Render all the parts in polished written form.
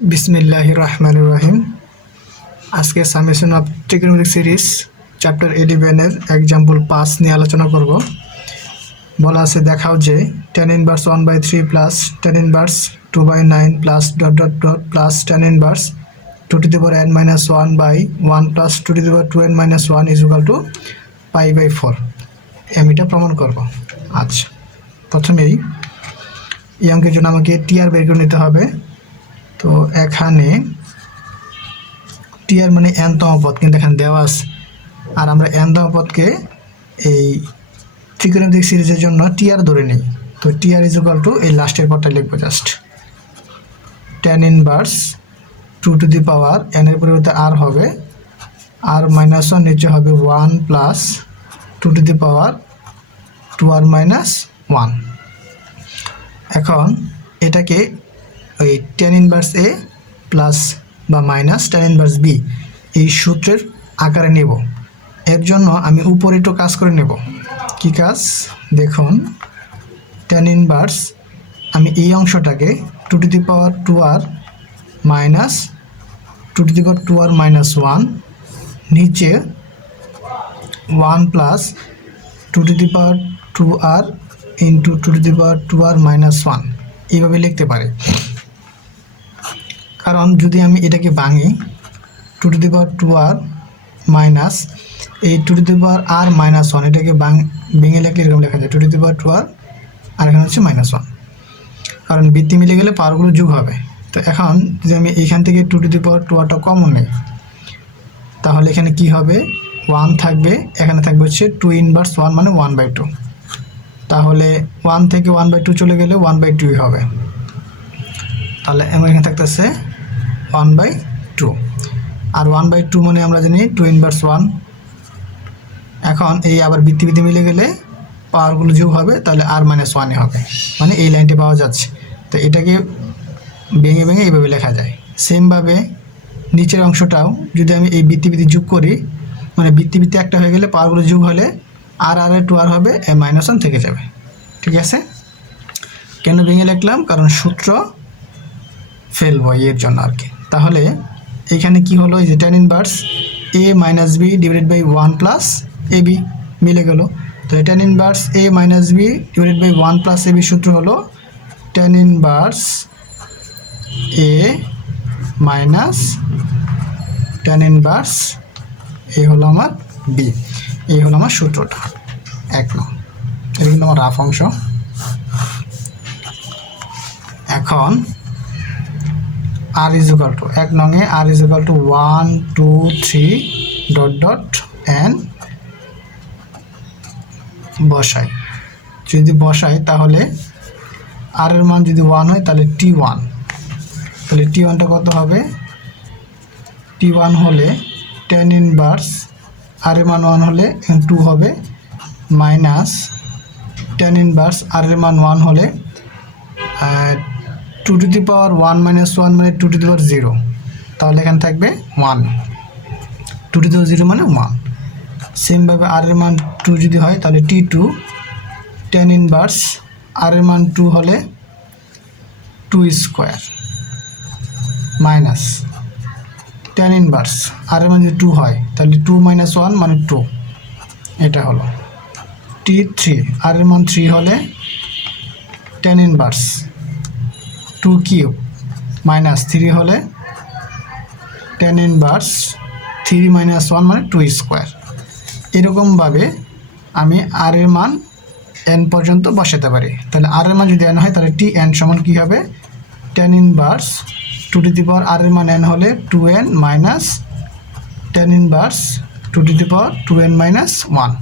बिस्मिल्लाहिर रहमानिर रहीम। आज के summation of trigonometric series chapter 11 example 5 নিয়ে আলোচনা করব। বলা আছে দেখাও যে tan inverse 1/3 plus tan inverse 2/9 plus dot dot dot plus tan inverse 2 to the power n minus 1/1 plus 2 to the power 2n minus 1 is equal to pi/4 আমি এটা প্রমাণ করব। আচ্ছা, প্রথমেই এই অঙ্কের জন্য আমাকে টিআর বের করে নিতে হবে। তো এখানে টিআর মানে n তম পদ, কিন্তু এখানে দেওয়া আছে, আর আমরা n তম পদকে এই ত্রিকোণমিতিক সিরিজের জন্য টিআর ধরে নিই। তো টিআর ইজ ইকুয়াল টু এই লাস্টের পদটা লিখবো just tan inverse 2 to the power n এর পরিবর্তে r হবে r minus 1, নিচে হবে 1 plus 2 to the power 2r minus 1। এখন এটাকে ওই tan ইনভার্স a প্লাস বা মাইনাস tan ইনভার্স b এই সূত্রের আকারে নেব। এর জন্য আমি উপরে একটু কাজ করে নেব। কি কাজ দেখুন, tan ইনভার্স আমি এই অংশটাকে 2 to the power 2r minus 2 to the power 2r minus 1 নিচে 1 plus 2 to the power 2r into 2 to the power 2r minus 1 এইভাবে লিখতে পারি। কারণ যদি আমি এটাকে ভাঙি 2 to the power 2r minus এই 2 to the power r minus 1 এটাকে ভেঙে লিখলে এরকম লেখা যায় 2 to the power 2r আর এখানে হচ্ছে মাইনাস 1, কারণ বৃত্তি মিলে গেলে পাওয়ারগুলো যোগ হবে। তো এখন যদি আমি এইখান থেকে 2 to the power 2rটা কমন নিই তাহলে এখানে কি হবে 1 থাকবে, এখানে থাকবে হচ্ছে 2 ইনভার্স 1 মানে 1/2। তাহলে 1 থেকে 1/2 চলে গেলে 1/2 হবে। তাহলে আমার এখানে থাকতেছে 1/2, আর 1/2 মানে আমরা জানি 2 ইনভার্স 1। এখন এই আবার বৃত্তি মিলে গেলে পাওয়ারগুলো যোগ হবে, তাহলে r minus 1 হবে, মানে এই লাইনটি পাওয়া যাচ্ছে। তো এটাকে ভেঙে ভেঙে এইভাবে লেখা যায়। সেমভাবে নিচের অংশটাও যদি আমি এই বৃত্তি যোগ করি, মানে বৃত্তি একটা হয়ে গেলে পাওয়ারগুলো যোগ হলে r এর 2r হবে, এ -1 থেকে যাবে। ঠিক আছে, কেন ভেঙে লিখলাম? কারণ সূত্র ফেলবো এর জন্য আর কি। তাহলে এখানে কি হলো, এই যে tan inverse a minus b divided by 1 plus ab মিলে গেল। তো tan inverse a minus b divided by 1 plus ab সূত্র হলো tan inverse a minus tan inverse a হলো আমার b, এই হলো আমার সূত্রটা। এক নং, এটা কিন্তু আমার রাফ অংশ। এখন r ইজ ইকুয়াল টু এক নঙে r is equal to 1 2 3 dot dot n বসাই। যদি বসাই তাহলে r এর মান যদি 1 হয় তাহলে t1, তাহলে t1টা কত হবে? t1 হলে tan ইনভার্স r এর মান 1 হলে 2 হবে মাইনাস tan ইনভার্স r এর মান 1 হলে 2 to the power 1 minus 1 মানে 2 to the power 0, তাহলে এখানে থাকবে 1, 2 to the power 0 মানে 1। সেমভাবে r এর মান 2 যদি হয় তাহলে t2 tan ইনভার্স r এর মান 2 হলে 2 square minus tan inverse r এর মান যদি 2 হয় তাহলে 2 minus 1 মানে 2, এটা হলো t3 r এর মান 3 হলে tan ইনভার্স 2 কিউব মাইনাস 3 হলে tan ইনভার্স 3 minus 1 মানে 2 স্কোয়ার। এরকমভাবে আমি r এর মান n পর্যন্ত বসাতে পারি। তাহলে r এর মান যদি n হয় তাহলে tn সমান কী হবে? tan inverse 2 to the power r এর মান n হলে 2n minus tan inverse 2 to the power 2n minus 1।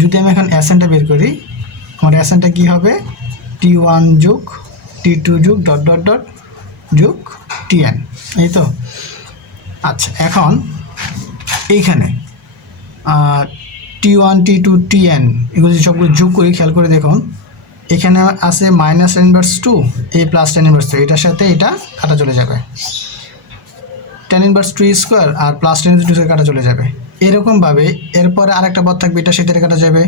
যদি আমি এখন অ্যাসেনটা বের করি, আমার অ্যাসেনটা কী হবে? t1 যোগ t2 যোগ ডট ডট ডট যোগ tn, এই তো। আচ্ছা, এখন এইখানে t1 t2 tn এগুলো যদি সবগুলো যোগ করি, খেয়াল করে দেখুন এখানে আছে minus tan inverse 2 a plus tan inverse 2, এটার সাথে এটা কাটা চলে যাবে, tan ইনভার্স 2 স্কোয়ার আর প্লাস tan ইনভার্স 2 কাটা চলে যাবে। এরকমভাবে এরপরে আরেকটা পদ থাকবে, এটার সাথে এটা কাটা যাবে।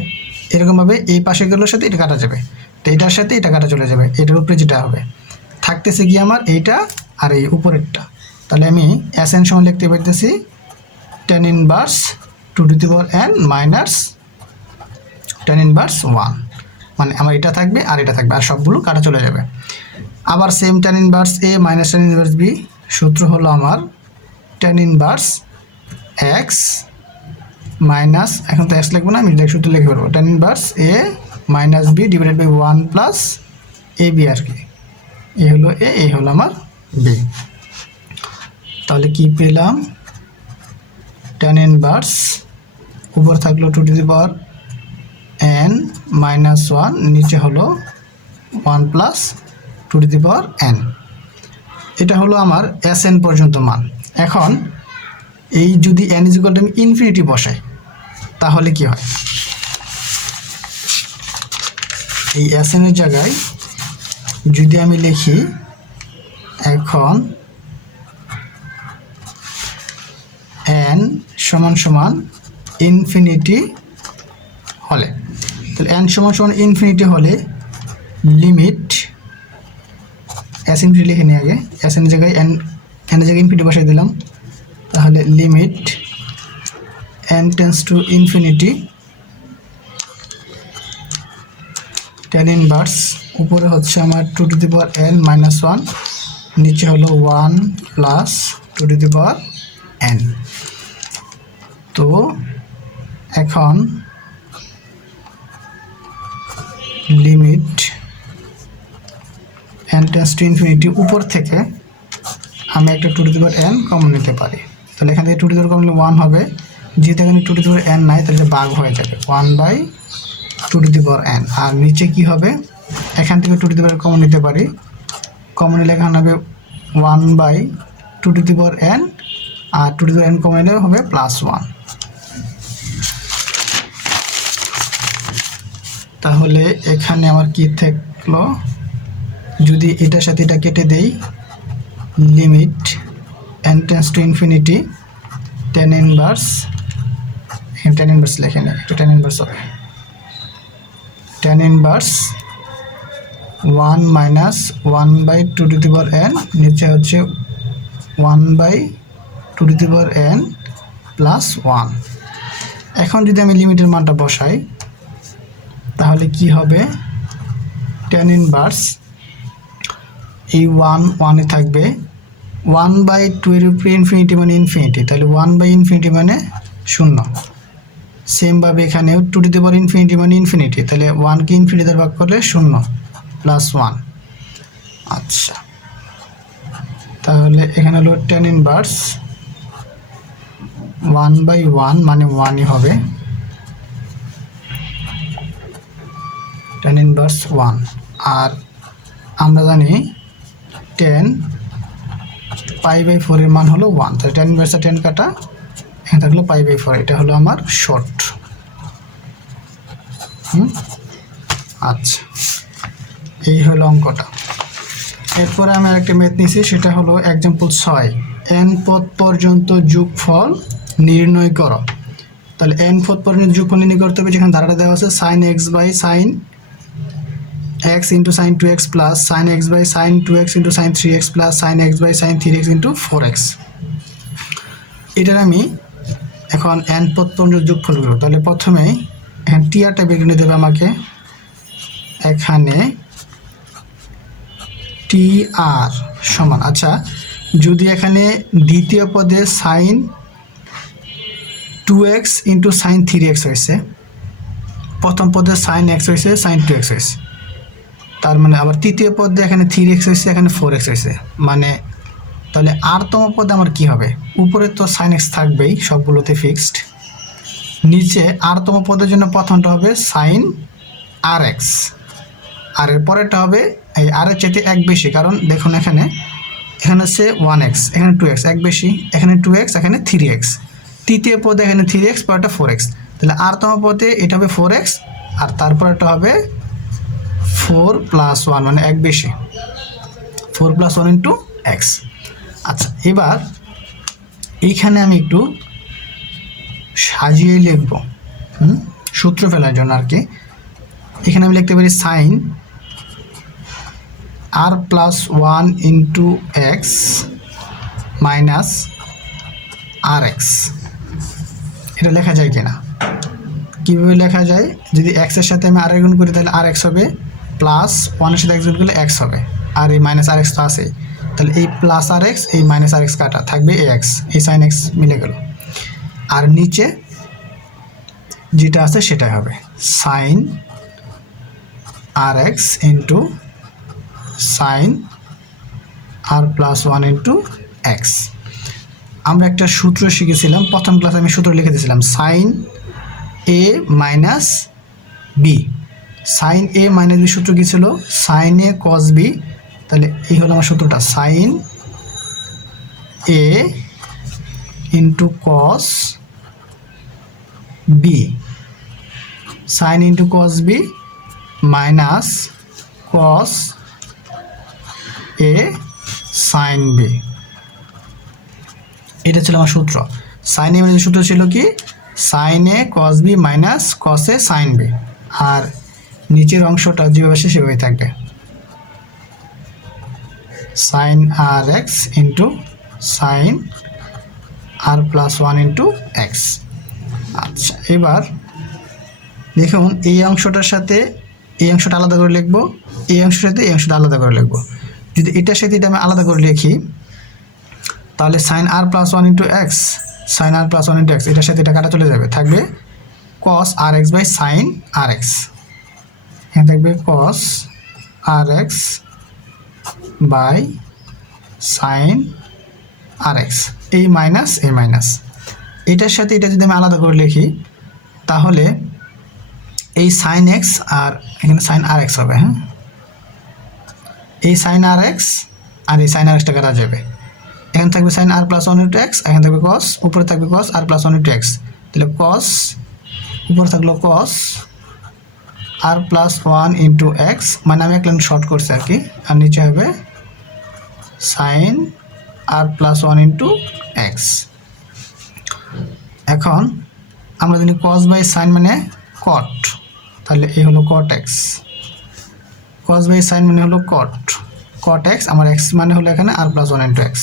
এরকমভাবে এই পাশেগুলোর সাথে এটা কাটা যাবে, তো এটার সাথে এটা কাটা চলে যাবে, এটার উপরে যেটা হবে থাকতেছে কি আমার এইটা আর এই উপরেরটা। তাহলে আমি SN সমান লিখতে পারতেছি tan inverse 2n minus tan inverse 1, মানে আমার এটা থাকবে আর এটা থাকবে, আর সবগুলো কাটা চলে যাবে। আবার same tan inverse a minus tan inverse b, সূত্র হলো আমার tan ইনভার্স x মাইনাস, এখন তো x লিখবো না, আমি ডাইরেক্ট সূত্র লিখে পারবো, tan inverse a minus b divided by 1 plus ab আর কি, এ হলো a, এই হলো আমার b। তাহলে কি পেলাম, tan ইনভার্স উপর থাকলো 2n মাইনাস 1, নিচে হলো 1 প্লাস 2n। এটা হলো আমার SN পর্যন্ত মান। এখন এই যদি n ইকুয়াল টু আমি ইনফিনিটি বসাই তাহলে কি হয়, এই SN এর জায়গায় যদি আমি লিখি এখন n সমান সমান ইনফিনিটি হলে, তাহলে n সমান সমান ইনফিনিটি হলে লিমিট s ইনফিনিটি লিখে নিই আগে, s এর জায়গায় n এর জায়গায় ইনফিনিটি বসাই দিলাম, তাহলে limit n tends to infinity tan inverse উপরে হচ্ছে আমার 2n মাইনাস 1, নিচে হলো 1 প্লাস 2n। তো এখন limit n tends to infinity উপর থেকে আমি একটা 2n কমন নিতে পারি, তাহলে এখান থেকে 2 কমন নিলে 1 হবে, যেহেতু এখানে 2n নাই তাহলে ভাগ হয়ে যাবে 1/2n। আর নিচে কি হবে, এখান থেকে 2n কমন নিতে পারি, কমন নিলে এখানে হবে 1/2n, আর 2n কমন নিলে হবে +1। তাহলে এখানে আমার কি থাকলো, যদি এটার সাথে এটা কেটে দেই, limit n tends to infinity tan inverse, এখানে tan ইনভার্স লেখে না, একটু tan ইনভার্স হবে, tan ইনভার্স 1 মাইনাস 1/2n, নিচে হচ্ছে 1/2n প্লাস 1। এখন যদি আমি লিমিটের মানটা বসাই তাহলে কি হবে, tan ইনভার্স এই 1 থাকবে, 1/2 এর উপরে ইনফিনিটি মানে ইনফিনিটি, তাহলে 1/ইনফিনিটি মানে 0। সেমভাবে এখানেও 2 ইনফিনিটি মানে ইনফিনিটি, তাহলে 1কে ইনফিনিটি দ্বারা ভাগ করলে 0 প্লাস 1। আচ্ছা, তাহলে এখানে হলো tan ইনভার্স 1/1 মানে 1ই হবে, tan ইনভার্স 1। আর আমরা জানি tan π/4 এর মান হলো 1, তাহলে tan ইনভার্স 10 কাটা, এখানে থাকলো π/4, এটা হলো আমার শর্ট। আচ্ছা, এই হলো অঙ্কটা। এরপরে আমি আরেকটা ম্যাথ নিয়েছি, সেটা হলো एग्जांपल 6, n পদ পর্যন্ত যোগফল নির্ণয় করো। তাহলে n পদ পর্যন্ত যোগফল নির্ণয় করতে হবে, যেখানে ধারাটা দেওয়া আছে sin x by sin x into sin 2x plus sin x by sin 2x into sin 3x plus sin x by sin 3x into 4x। এটার আমি এখন n পদ পর্যন্ত যোগফল করব। তাহলে প্রথমে এখানে টিআরটা বের করে দেবে আমাকে, এখানে টিআর সমান, আচ্ছা যদি এখানে দ্বিতীয় পদে sin 2x into sin 3x হয়েছে, প্রথম পদে sin x হয়েছে, sin 2x হয়েছে, তার মানে আবার তৃতীয় পদে এখানে 3x হয়েছে, এখানে 4x হয়েছে, মানে তাহলে আরতম পদে আমার কি হবে, উপরে তো sin x থাকবেই সবগুলোতে ফিক্সড, নিচে আরতম পদের জন্য প্রথমটা হবে sin rx, আর এর পরেরটা হবে এই আর এর চাইতে এক বেশি, কারণ দেখুন এখানে হচ্ছে 1x, এখানে 2x, এক বেশি, এখানে 2x, এখানে 3x, তৃতীয় পদে এখানে 3x, পরেরটা 4x, তাহলে আরতম পদে এটা হবে 4x, আর তারপরেরটা হবে 4 + 1 মানে এক বেশি, 4 + 1 × x। আচ্ছা, এবার এইখানে আমি একটু সাজিয়ে লিখব সূত্র ফেলার জন্য আর কি। এখানে আমি লিখতে পারি sin আর প্লাস 1 ইন্টু এক্স মাইনাস আর এক্স, এটা লেখা যায় কিনা? কীভাবে লেখা যায়? যদি এক্সের সাথে আমি আর গুণ করি তাহলে আর এক্স হবে, প্লাস 1-এর সাথে এক্স গুণ করলে এক্স হবে, আর এই মাইনাস আর এক্স তো আছেই, তাহলে এই প্লাস আর এক্স এই মাইনাস আর এক্স কাটা থাকবে এ এক্স, এই সাইন এক্স মিলে গেল। আর নিচে যেটা আছে সেটাই হবে sign R x into sign R plus 1 into x. আমরা একটা সূত্র শিখেছিলাম, প্রথম ক্লাসে আমি সূত্র লিখে দিয়েছিলাম sine A minus B. Sine A minus B সূত্র কী ছিল? Sine A cos B. তাহলে এই হলো আমার সূত্রটা, sine A into cos B, sine into cos B minus cos A sine B, এটা ছিল আমার সূত্র। সাইন এ মাইনাস সূত্র ছিল কি? Sign A cos B minus cos A sine B, আর নিচের অংশটা যেভাবে আসে সেভাবে থাকবে, sign R x into sign R plus 1 into x. আচ্ছা, এবার দেখুন এই অংশটার সাথে এই অংশটা আলাদা করে লিখব, এই অংশের সাথে এই অংশটা আলাদা করে লিখব। যদি এটার সাথে এটা আমি আলাদা করে লিখি তাহলে sine R plus 1 into x, sine R plus 1 into x, এটার সাথে এটা কাটা চলে যাবে, থাকবে cos R x by sine R x. এখানে থাকবে cos R x by sine R x, এই মাইনাস এই মাইনাস, এটার সাথে এটা যদি আমি আলাদা করে লিখি তাহলে এই সাইন এক্স আর এখানে সাইন আর এক্স হবে। হ্যাঁ, এই সাইন আর এক্স আর এই সাইন আর এক্সটা কাটা যাবে, এখানে থাকবে sign R plus 1 into x, এখানে থাকবে কস, উপরে থাকবে কস আর প্লাস 1 ইন্টু এক্স, তাহলে কস উপরে থাকলো কস আর প্লাস 1 ইন্টু এক্স, মানে আমি একটা শর্ট করছি আর কি, আর নিচে হবে sign R plus 1 into x. এখন আমরা জানি কস বাই সাইন মানে কট, তাহলে এই হলো cot x, cos by sine মানে হলো কট, কট এক্স, আমার এক্স মানে হলো এখানে আর প্লাস 1 ইন্টু এক্স।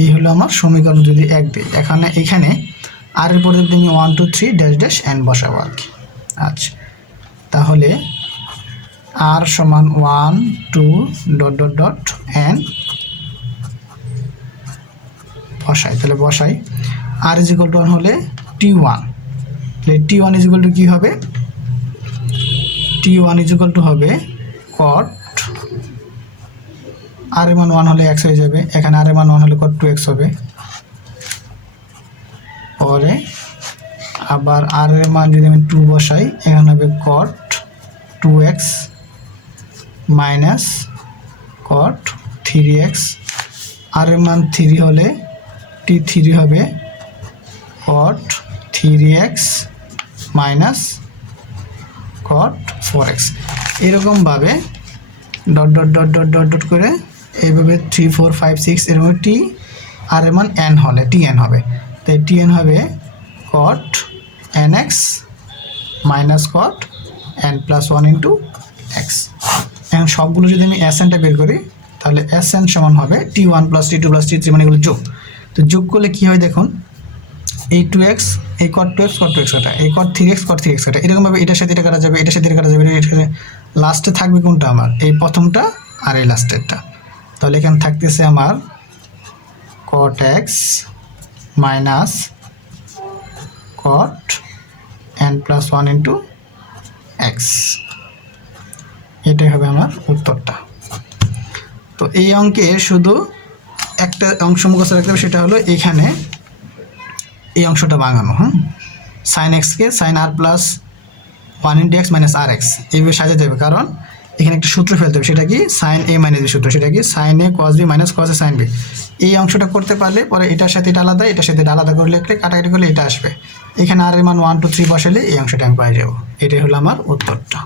এই হলো আমার সমীকরণ যদি 1 দিই, এখানে আর এর পরে তুমি 1 2 3 ড্যাশ ড্যাশ এন বসাবো আর কি। আচ্ছা, তাহলে আর সমান 1 2 ডট ডট ডট এন বসাই, তাহলে বসাই আর ইজ ইকুয়াল টু 1 হলে T1, তাহলে T1 ইজ ইকুয়াল টু কী হবে? T1 ইজ ইকুয়াল টু হবে কট, আর এর মান 1 হলে এক্স হয়ে যাবে, এখানে আর এর মান 1 হলে কট 2x হবে, পরে আবার আর এর মান যদি আমি 2 বসাই এখানে হবে কট 2x মাইনাস কট 3x, আর এর মান 3 হলে T3 হবে কট 3x মাইনাস কট 4x। এরকমভাবে dot dot dot dot dot dot করে এইভাবে 3 4 5 6 এরকম টি আর এর মান n হলে tn হবে, তাই tn হবে কট nx মাইনাস কট n প্লাস 1 ইন্টু এক্স। এখন সবগুলো যদি আমি এসএনটা বের করি তাহলে এসএন সমান হবে T1 plus T2 plus T3, মানে এগুলো যোগ। তো যোগ করলে কী হয় দেখুন, এই 2x এই কট 2x কট 2x কাটা, এই কট 3x কট 3x কাটা, এরকমভাবে এটার সাথে এটা কাটা যাবে, এটার সাথে এটা কাটা যাবে, এটার সাথে লাস্টে থাকবে কোনটা? আমার এই প্রথমটা আর এই লাস্টেরটা। তাহলে এখানে থাকতেছে আমার কট এক্স মাইনাস কট n প্লাস 1 ইন্টু এক্স, এটাই হবে আমার উত্তরটা। তো এই অঙ্কে শুধু একটা অংশ মুখস্থ রাখতে হবে, সেটা হলো এখানে এই অংশটা ভাঙানো। হ্যাঁ, সাইন এক্সকে sign R plus 1 into x minus আর এক্স এইভাবে সাজাতে হবে, কারণ এখানে একটা সূত্র ফেলতে হবে, সেটা কি? সাইন এ মাইনাস বি সূত্র, সেটা কি? Sign A cos B minus cos A sine B. এই অংশটা করতে পারলে পরে এটার সাথে এটা আলাদা, এটার সাথে এটা আলাদা করে লিখলে কাটাকাটি করলে এটা আসবে, এখানে আর এর মান 1 2 3 বসালে এই অংশটা আমি পাই যাবো। এটাই হলো আমার উত্তরটা।